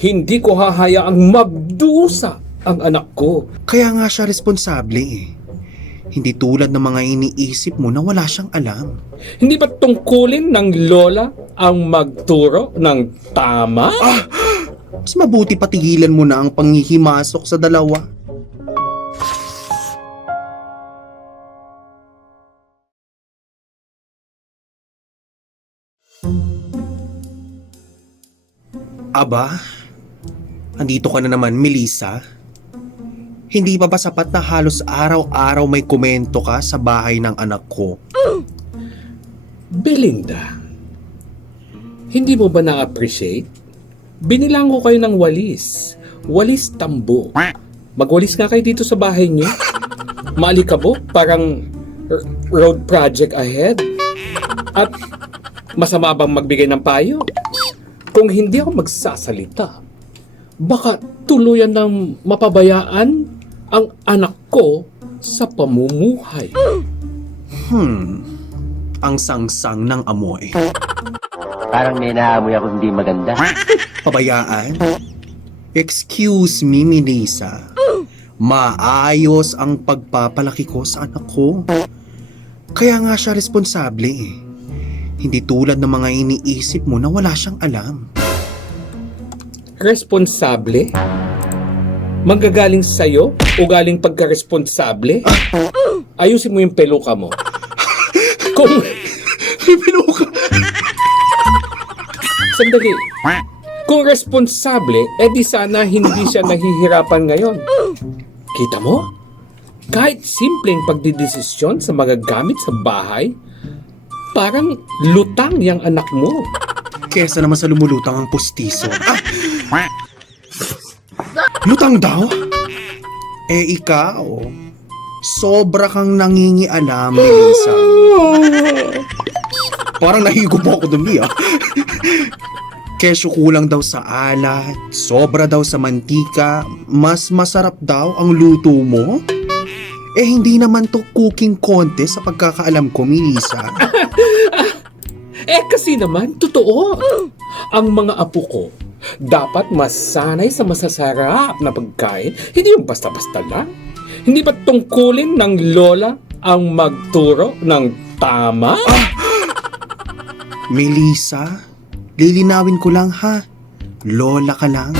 Hindi ko hahayaang magdusa ang anak ko. Kaya nga siya responsable eh. Hindi tulad ng mga iniisip mo na wala siyang alam. Hindi ba tungkulin ng lola ang magturo ng tama? Mas mabuti patigilan mo na ang panghihimasok sa dalawa. Aba, andito ka na naman, Melissa. Hindi pa ba sapat na halos araw-araw may komento ka sa bahay ng anak ko? Belinda, hindi mo ba na-appreciate? Binilang ko kayo ng walis. Walis tambo. Magwalis nga kayo dito sa bahay niyo. Maalikabok, parang road project ahead. At masama bang magbigay ng payo? Kung hindi ako magsasalita, baka tuluyan ng mapabayaan ang anak ko sa pamumuhay. Ang sangsang ng amoy. Parang may naamoy ako hindi maganda. Pabayaan? Excuse me, Melissa. Maayos ang pagpapalaki ko sa anak ko. Kaya nga siya responsable eh. Hindi tulad ng mga iniisip mo na wala siyang alam. Responsable? Manggagaling sa'yo o galing pagka-responsable? Ayusin mo yung peluka mo. Kung... Pinuka! Sandali. Kung responsable, edi sana hindi siya nahihirapan ngayon. Kita mo? Kahit simpleng pagdidesisyon sa mga gamit sa bahay, parang lutang yung anak mo. Kesa naman sa lumulutang ang pustiso. Lutang daw? Eh ikaw, sobra kang nangingialam, Melissa. Parang nahigo po ako dumi Kesyo kulang daw sa alat, sobra daw sa mantika, mas masarap daw ang luto mo? Eh hindi naman to cooking contest sa pagkakaalam ko, Melissa. Kasi naman, totoo. Ang mga apo ko, dapat masanay sa masasarap na pagkain, hindi yung basta-basta lang. Hindi ba tungkulin ng lola ang magturo ng tama? Melissa, lilinawin ko lang ha. Lola ka lang.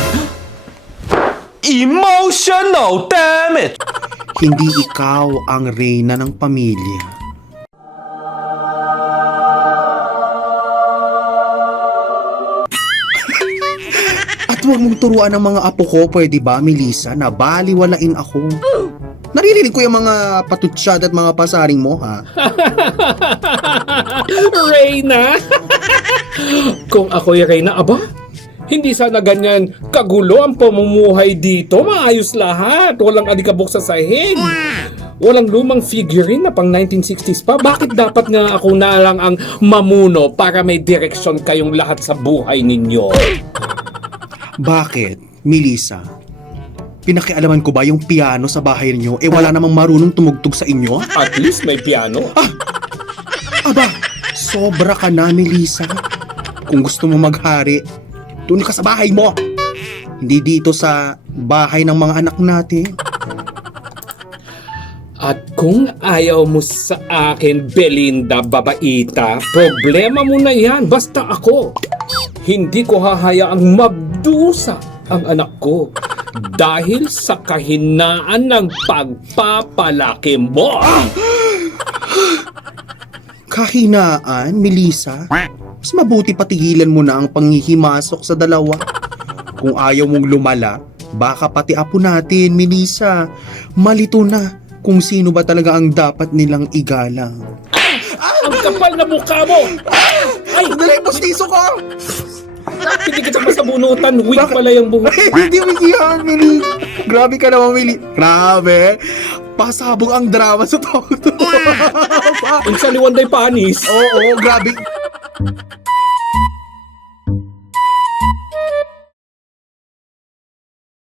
Emotional, damn it! Hindi ikaw ang reyna ng pamilya. At huwag mong turuan ng mga apo ko, pwede ba, Melissa, na baliwalain ako. Naririnig ko yung mga patutsyad at mga pasaring mo, ha? Reyna? Kung ako'y Reyna, aba, hindi sana ganyan kagulo ang pamumuhay dito. Maayos lahat. Walang alikabok sa sahig. Walang lumang figurine na pang 1960s pa. Bakit dapat nga ako na lang ang mamuno para may direksyon kayong lahat sa buhay ninyo? Bakit, Melissa? Pinakialaman ko ba yung piano sa bahay niyo? Eh wala namang marunong tumugtog sa inyo? At least may piano. Aba, sobra ka na, Melissa. Kung gusto mo maghari, doon ka sa bahay mo. Hindi dito sa bahay ng mga anak natin. At kung ayaw mo sa akin, Belinda, babaita, problema mo na yan. Basta ako. Hindi ko hahayaang magdusa ang anak ko dahil sa kahinaan ng pagpapalaki mo. Kahinaan, Melissa? Mas mabuti patigilan mo na ang panghihimasok sa dalawa. Kung ayaw mong lumala, baka pati apo natin, Melissa. Malito na kung sino ba talaga ang dapat nilang igalang. Ang kapal na mukha mo! Ay! Dali, pustiso ko! Hindi kita masabunutan. Weak pala yung buhok. Hindi yan, Mili. Grabe ka naman, Mili. Grabe. Pasabog ang drama sa tao to. Ang saliwan day panis. Oo, grabe.